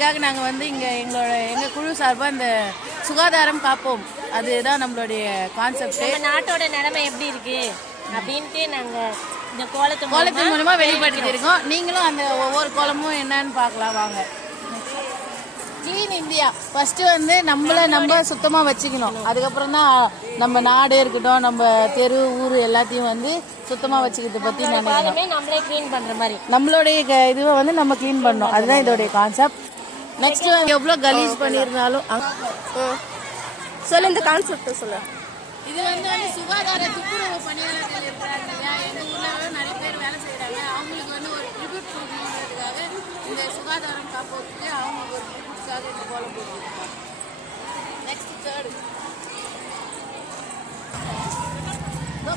அதுக்காக நாங்கள் வந்து இங்கே எங்களோட எங்கள் குழு சார்பாக இந்த சுகாதாரம் காப்போம். அதுதான் நம்மளுடைய கான்செப்ட் நம்ம நாட்டோட நிலைமை எப்படி இருக்கு? அப்படின்ட்டு நாங்க இந்த கோலத்து மூலமா கோலத்தின் மூலமா வெளிப்படுத்திட்டு இருக்கோம் நீங்களும் அந்த ஒவ்வொரு கோலமும் என்னன்னு பார்க்கலாம் வாங்க. கிளீன் இந்தியா ஃபர்ஸ்ட் வந்து நம்மள நம்ம சுத்தமா வச்சுக்கணும். அதுக்கப்புறம் தான் நம்ம நாடு இருக்கட்டும் நம்ம தெரு ஊர் எல்லாத்தையும் வந்து சுத்தமா வச்சுக்கிறத பத்தி நினைக்கணும். பாதமே நம்மளே க்ளீன் பண்ற மாதிரி. நம்மளுடைய இதுவை வந்து நம்ம க்ளீன் பண்ணணும். அதுதான் இதோடைய கான்செப்ட் நெக்ஸ்ட் எவ்வளோ கலீஸ் பண்ணியிருந்தாலும் சொல்லு இந்த கான்செப்ட் சொல்லு. இது வந்து வந்து சுகாதார துப்புரவு பணியாளர்கள் இருக்கிறாங்க இல்லையா? எங்க ஊர்ல நிறைய பேர் வேலை செய்யறாங்க அவங்களுக்கு வந்து ஒரு ட்ரிபியூட் கொடுக்கணுன்றதுக்காக இந்த சுகாதாரம் காப்போத்துக்கு அவங்களுக்கு ஒரு ட்ரிபியூட்காக இந்த கோலம் போட்டுருக்காங்க. நெக்ஸ்ட் தேர்டு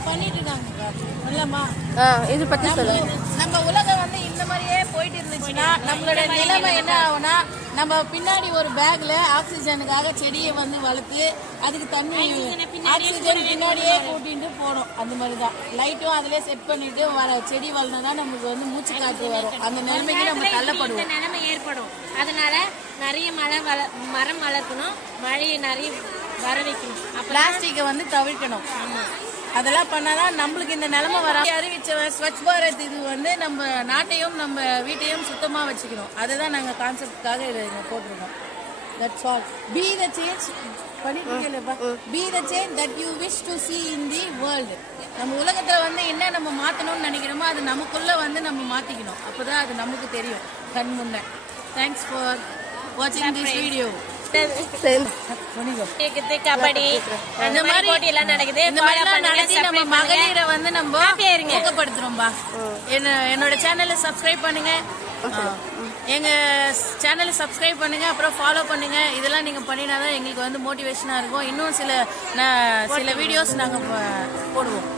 பண்ணிட்டு இருக்காங்க இல்லம்மா. இது பத்தி சொல்லு நம்ம உலகம் வந்து இந்த மாதிரியே போயிட்டு இருந்துச்சுன்னா நம்மளோட நிலைமை என்ன ஆகும்னா நம்ம பின்னாடி ஒரு பேக்ல ஆக்சிஜனுக்காக செடியை வந்து வளர்த்து அதுக்கு தண்ணி ஆக்சிஜன் பின்னாடியே கூட்டிட்டு போகணும். அந்த மாதிரி தான் லைட்டும் அதிலே செட் பண்ணிட்டு வர செடி வளர்ந்தா நமக்கு வந்து மூச்சு காற்று வரும். அந்த நிலைமைக்கு நம்ம தள்ளப்படுவோம். நிலைமை ஏற்படும். அதனால நிறைய மழை வள மரம் வளர்க்கணும். மழையை நிறைய வர வைக்கணும். அப்ப பிளாஸ்டிக்கை வந்து தவிர்க்கணும். அதெல்லாம் பண்ணாதான் நம்மளுக்கு இந்த நிலைமை வர. அறிவிச்சவன் ஸ்வச் பாரத் இது வந்து நம்ம நாட்டையும் நம்ம வீட்டையும் சுத்தமா வச்சுக்கணும். அதுதான் நாங்க கான்செப்டுக்காக இதை போட்டிருக்கோம். That's all be the change பண்ணிருக்கேன்ப்பா be the change that you wish to see in the world நம்ம உலகத்துல வந்து என்ன நம்ம மாத்தணும்னு நினைக்கிறோமோ அது நமக்குள்ள வந்து நம்ம மாத்திக்கணும். அப்பதான் அது நமக்கு தெரியும். கண் முன்ன. தேங்க்ஸ் ஃபார் வாட்சிங் திஸ் வீடியோ கிரிக்கெட்டு கபடி அந்த மாதிரி போட்டி எல்லாம் நடக்குது. இந்த மாதிரிலாம் நடத்தி நம்ம. மகளிரை வந்து நம்ம இருங்க. ஊக்கப்படுத்துறோம்பா. என்ன என்னோட சேனலை சப்ஸ்கிரைப் பண்ணுங்க. எங்க சேனலை சப்ஸ்கிரைப் பண்ணுங்க அப்புறம் ஃபாலோ பண்ணுங்க. இதெல்லாம் நீங்க பண்ணினாதான் எங்களுக்கு வந்து மோட்டிவேஷனா இருக்கும். இன்னும் சில சில வீடியோஸ் நாங்க போடுவோம்.